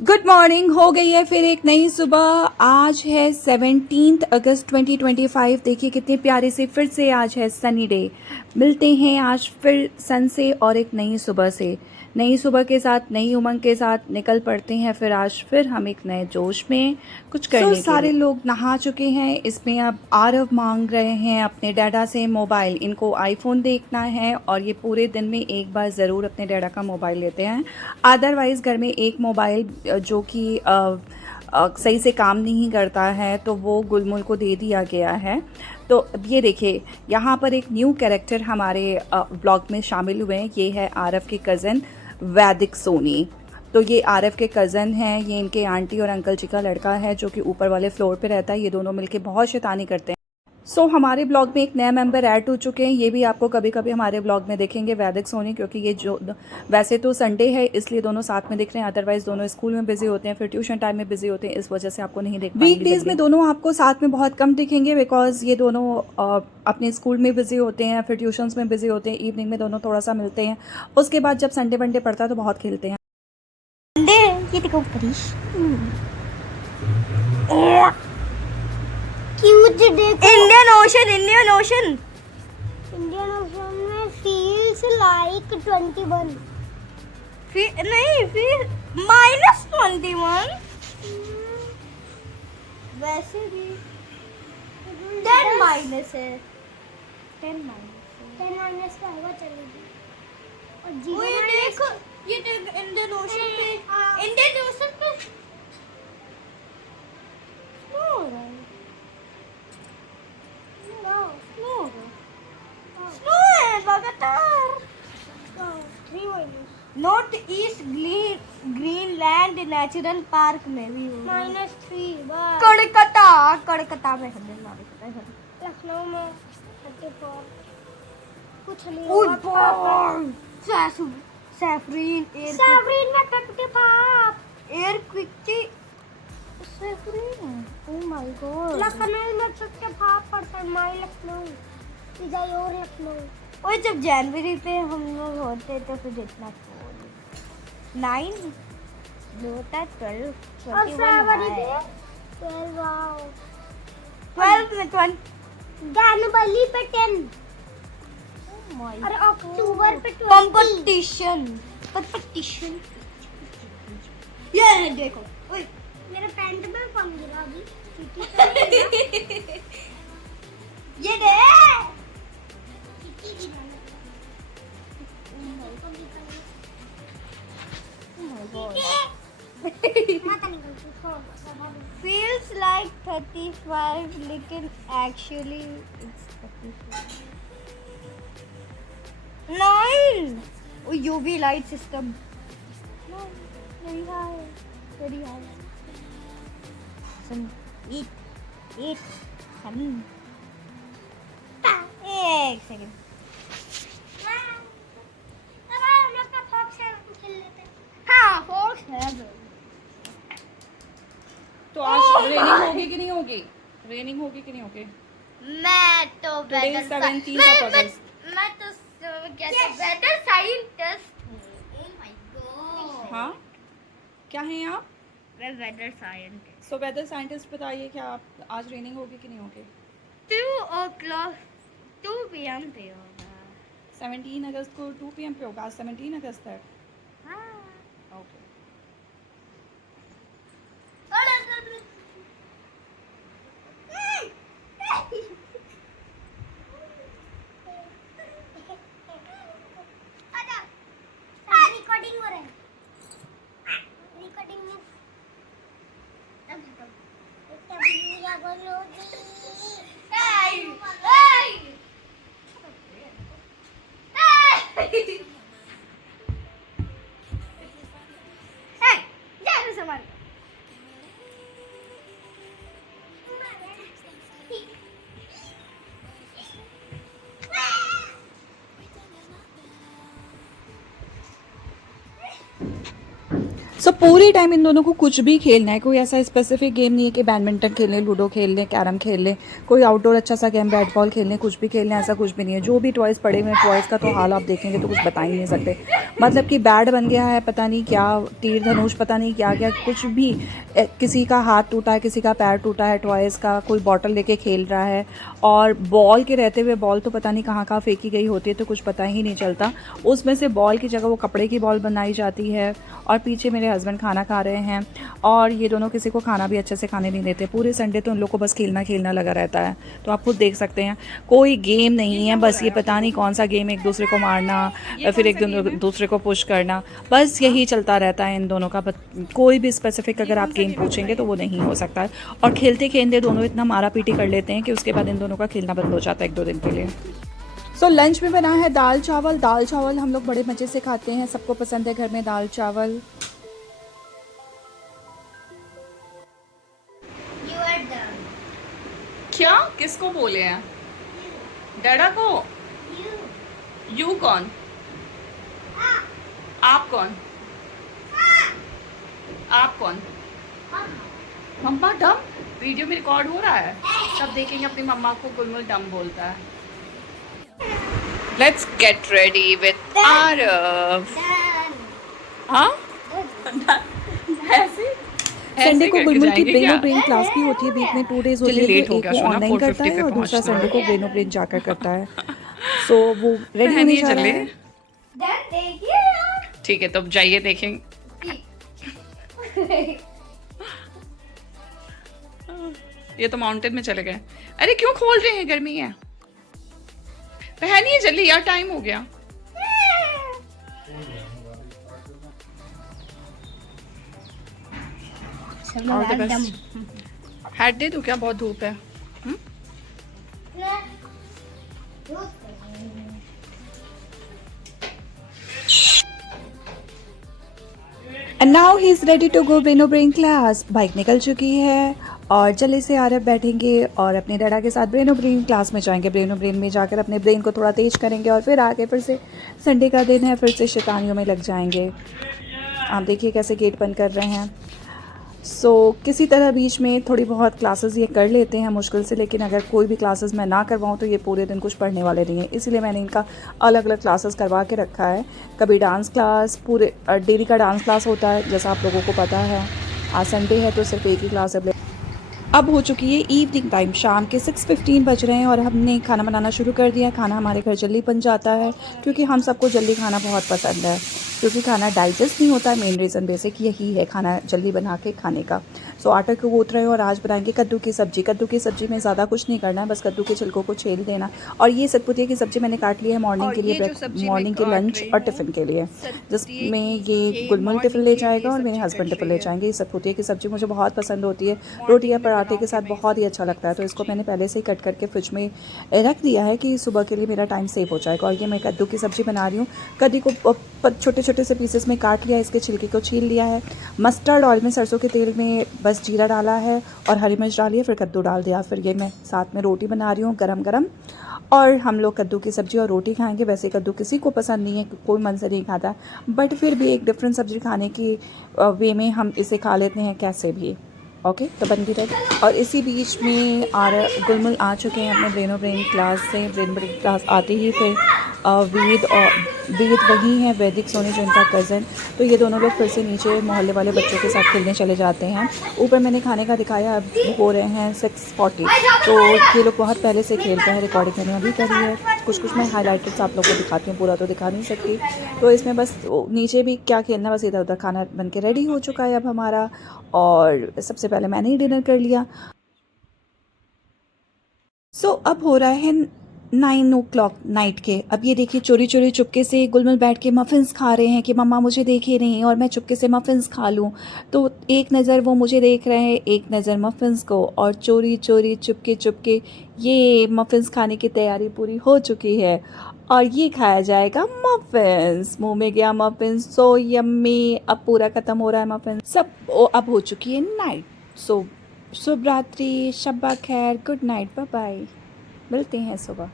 Good morning. हो गई है फिर एक नई सुबह। आज है 17 अगस्त 2025। देखिए कितनी प्यारी सी फिर से आज है सनी डे। मिलते हैं आज फिर सन से और एक नई सुबह से। नई सुबह के साथ नई उमंग के साथ निकल पड़ते हैं फिर आज फिर हम एक नए जोश में कुछ करने के लिए। सारे लोग नहा चुके हैं। इसमें अब आरव मांग रहे हैं अपने डैडा से मोबाइल। इनको आईफोन देखना है और ये पूरे दिन में एक बार ज़रूर अपने डैडा का मोबाइल लेते हैं। अदरवाइज़ घर में एक मोबाइल जो कि सही से काम नहीं करता है तो वो गुलमुल को दे दिया गया है। तो अब ये देखिए यहाँ पर एक न्यू कैरेक्टर हमारे ब्लॉग में शामिल हुए हैं। ये है आरव के कज़न वैदिक सोनी। तो ये आरव के कज़न हैं। ये इनके आंटी और अंकल जी का लड़का है जो कि ऊपर वाले फ्लोर पे रहता है। ये दोनों मिलके बहुत शैतानी करते हैं। हमारे ब्लॉग में एक नया मेंबर ऐड हो चुके हैं। ये भी आपको कभी कभी हमारे ब्लॉग में देखेंगे, वैदिक सोनी। क्योंकि ये जो वैसे तो संडे है इसलिए दोनों साथ में दिख रहे हैं, अदरवाइज दोनों स्कूल में बिजी होते हैं, फिर ट्यूशन टाइम में बिजी होते हैं, इस वजह से आपको नहीं देख पाएंगे। वीकडेज में दोनों आपको साथ में बहुत कम दिखेंगे बिकॉज ये दोनों अपने स्कूल में बिजी होते हैं, फिर ट्यूशन्स में बिजी होते हैं। इवनिंग में दोनों थोड़ा सा मिलते हैं। उसके बाद जब संडे वनडे पड़ता है तो बहुत खेलते हैं। इंडियन ओशन में feels like 21. नहीं फिर -21 वैसे भी 10 माइनस है। 10 माइनस का हवा चलेगी और वो ये देखो इंडियन ओशन पे स्नो हो रहा है। स्नो है लगातार। 3 minus north east Greenland natural park में भी हो रहा है। -3 बस। कड़कता में है। लखनऊ में 34 कुछ नहीं सैफरीन में 55 एयर क्विकटी सैफरीन। Oh my god. लखनऊ में 55 पड़ता है। माई लखनऊ इधर और लखनऊ। और जब जनवरी पे हम लोग होते तो फिर इतना 9 होता 12 और 21 फरवरी है। पे 12 वाओ 12 में 20 जनवरी पे 10 माय और अक्टूबर पे 20। कंपटीशन ये देखो। ओए मेरे पैंट में कम गिरा अभी। ये दे feels like 35 लेकिन actually it's 34. 9 UV light system very high 7 8 7 एक सेकंड। हाँ फोर्स है। तो आज रेनिंग होगी कि नहीं होगी? रेनिंग होगी कि नहीं होगी? मैं तो Today is 17th of August. मैं तो कैसे वेदर साइंटिस्ट हूँ। Oh my god. हाँ क्या हैं आप? मैं weather scientist. So weather scientist बताइए क्या आप आज रेनिंग होगी कि नहीं होगी? 2 PM पे होगा। 17 अगस्त को 2 PM पे होगा। आज 17 अगस्त है। हाँ ओके। रिकॉर्डिंग हो रहा है। रिकॉर्डिंग में सो पूरे टाइम इन दोनों को कुछ भी खेलना है, कोई ऐसा स्पेसिफिक गेम नहीं है कि बैडमिंटन खेल लें, लूडो खेल लें, कैरम खेल लें, कोई आउटडोर अच्छा सा गेम बैट बॉल खेल लें, कुछ भी खेल लें, ऐसा कुछ भी नहीं है। जो भी टॉयज़ पड़े हुए हैं, टॉयज़ का तो हाल आप देखेंगे तो कुछ बता ही नहीं सकते। मतलब कि बैट बन गया है, पता नहीं क्या तीर धनुष, पता नहीं क्या क्या, कुछ भी। किसी का हाथ टूटा है, किसी का पैर टूटा है टॉयज़ का, कोई बॉटल लेके खेल रहा है। और बॉल के रहते हुए बॉल तो पता नहीं कहाँ कहाँ फेंकी गई होती है, तो कुछ पता ही नहीं चलता। उसमें से बॉल की जगह वो कपड़े की बॉल बनाई जाती है। और पीछे मेरे हस्बैंड खाना खा रहे हैं, और ये दोनों किसी को खाना भी अच्छे से खाने नहीं देते। पूरे संडे तो उन लोग को बस खेलना खेलना लगा रहता है। तो आप खुद देख सकते हैं, कोई गेम नहीं है, बस ये पता नहीं कौन सा गेम, एक दूसरे को मारना, फिर एक दूसरे को पुश करना, बस यही चलता रहता है इन दोनों का। कोई भी स्पेसिफिक अगर आप गेम पूछेंगे तो वो नहीं हो सकता है। और खेलते खेलते दोनों इतना मारा पीटी कर लेते हैं कि उसके बाद इन दोनों का खेलना बंद हो जाता है 1-2 दिन के लिए। सो लंच में बना है दाल चावल। दाल चावल हम लोग बड़े मज़े से खाते हैं, सबको पसंद है घर में दाल चावल। You are done. क्या किसको बोले हैं? डैडा को? You. यू कौन? आप कौन? आप कौन? मम्मा डम? वीडियो में रिकॉर्ड हो रहा है, सब देखेंगे अपनी मम्मा को गुलमुल डम बोलता है। Let's get ready with Aarav. Done. हाँ ऐसे संडे को गुलमुल की ब्रेन और ब्रेन क्लास भी होती है, वीक में 2 डेज होती है। एक वो ऑनलाइन करता है और दूसरा संडे को ब्रेन और ब्रेन जाकर करता है। सो वो रेडी होने जा रहा है। Done. देखिए यार. ठीक है, तो अब जाइए देखेंगे। ये तो माउंटेन में चले गए। अरे क्यों खोल रहे हैं, गर्मी है। पहनिए जल्दी यार, टाइम हो गया। All the best. हैट दे दूं क्या? बहुत धूप है। And now he is ready to go brain brain class. Bike निकल चुकी है और जल्दी से आरव बैठेंगे और अपने डैडा के साथ ब्रेनो ब्रेन क्लास में जाएंगे। ब्रेनो ब्रेन में जाकर अपने ब्रेन को थोड़ा तेज करेंगे और फिर आगे फिर से संडे का दिन है, फिर से शैतानियों में लग जाएंगे। आप देखिए कैसे गेट बंद कर रहे हैं। सो किसी तरह बीच में थोड़ी बहुत क्लासेस ये कर लेते हैं मुश्किल से, लेकिन अगर कोई भी क्लासेस मैं ना करवाऊँ तो ये पूरे दिन कुछ पढ़ने वाले नहीं हैं। इसीलिए मैंने इनका अलग अलग क्लासेस करवा के रखा है। कभी डांस क्लास, पूरे डेली का डांस क्लास होता है जैसा आप लोगों को पता है। आज संडे है तो सिर्फ एक ही क्लास है। अब हो चुकी है इवनिंग टाइम, शाम के 6:15 बज रहे हैं और हमने खाना बनाना शुरू कर दिया। खाना हमारे घर जल्दी बन जाता है क्योंकि हम सबको जल्दी खाना बहुत पसंद है, क्योंकि खाना डाइजेस्ट नहीं होता है। मेन रीज़न बेसिक यही है खाना जल्दी बना के खाने का। सो आटा को गूँथ रहे हैं और आज बनाएंगे कद्दू की सब्ज़ी। कद्दू की सब्ज़ी में ज़्यादा कुछ नहीं करना है, बस कद्दू के छिलकों को छील देना। और ये सतपुतिया की सब्ज़ी मैंने काट ली है मॉर्निंग के लिए, मॉर्निंग के लंच और टिफ़िन के लिए, जिसमें ये गुलमुल टिफ़िन ले जाएगा और मेरे हस्बैंड टिफ़िन ले जाएंगे। ये सतपुतिया की सब्ज़ी मुझे बहुत पसंद होती है, रोटी या पराठे के साथ बहुत ही अच्छा लगता है। तो इसको मैंने पहले से ही कट करके फ्रिज में रख दिया है कि सुबह के लिए मेरा टाइम सेव हो जाएगा। और ये मैं कद्दू की सब्ज़ी बना रही हूँ। कद्दू को छोटे छोटे से पीसेस में काट लिया, इसके छिलके को छील लिया है। मस्टर्ड ऑयल में सरसों के तेल में बस जीरा डाला है और हरी मिर्च डाली है, फिर कद्दू डाल दिया। फिर ये मैं साथ में रोटी बना रही हूँ गरम गरम, और हम लोग कद्दू की सब्ज़ी और रोटी खाएंगे। वैसे कद्दू किसी को पसंद नहीं है, कोई मन से नहीं खाता, बट फिर भी एक डिफरेंट सब्ज़ी खाने की वे में हम इसे खा लेते हैं कैसे भी। ओके, तो बन गई रेडी। और इसी बीच में गुलमुल आ चुके हैं अपने ब्रेनो ब्रेन क्लास से। ब्रेन ब्रेन क्लास आते ही फिर वेद वही हैं, वैदिक सोनी जो इनका कज़न। तो ये दोनों लोग फिर से नीचे मोहल्ले वाले बच्चों के साथ खेलने चले जाते हैं। ऊपर मैंने खाने का दिखाया, अब हो रहे हैं 6:40। तो ये लोग बहुत पहले से खेलते हैं। रिकॉर्डिंग मैंने अभी करी है, कुछ मैं हाईलाइटेड्स आप लोगों को दिखाती हूँ, पूरा तो दिखा नहीं सकती। तो इसमें बस नीचे भी क्या खेलना, बस इधर उधर। खाना बन के रेडी हो चुका है अब हमारा, और सबसे पहले मैंने ही डिनर कर लिया। सो अब हो रहा है 9 o'clock नाइट के। अब ये देखिए चोरी चोरी चुपके से गुलमुल बैठ के मफ़िन्स खा रहे हैं कि मम्मा मुझे देखे नहीं और मैं चुपके से मफ़िन्स खा लूँ। तो एक नज़र वो मुझे देख रहे हैं, एक नज़र मफ़िन्स को, और चोरी चोरी चुपके चुपके ये मफ़िन्स खाने की तैयारी पूरी हो चुकी है। और ये खाया जाएगा मफ़िन्स। मुंह में गया मफ़िन्स, सो यम्मी। अब पूरा ख़त्म हो रहा है मफ़िन्स सब। अब हो चुकी है नाइट। सो शुभ रात्रि, शब्बा खैर, गुड नाइट, बाय बाय। मिलते हैं सुबह।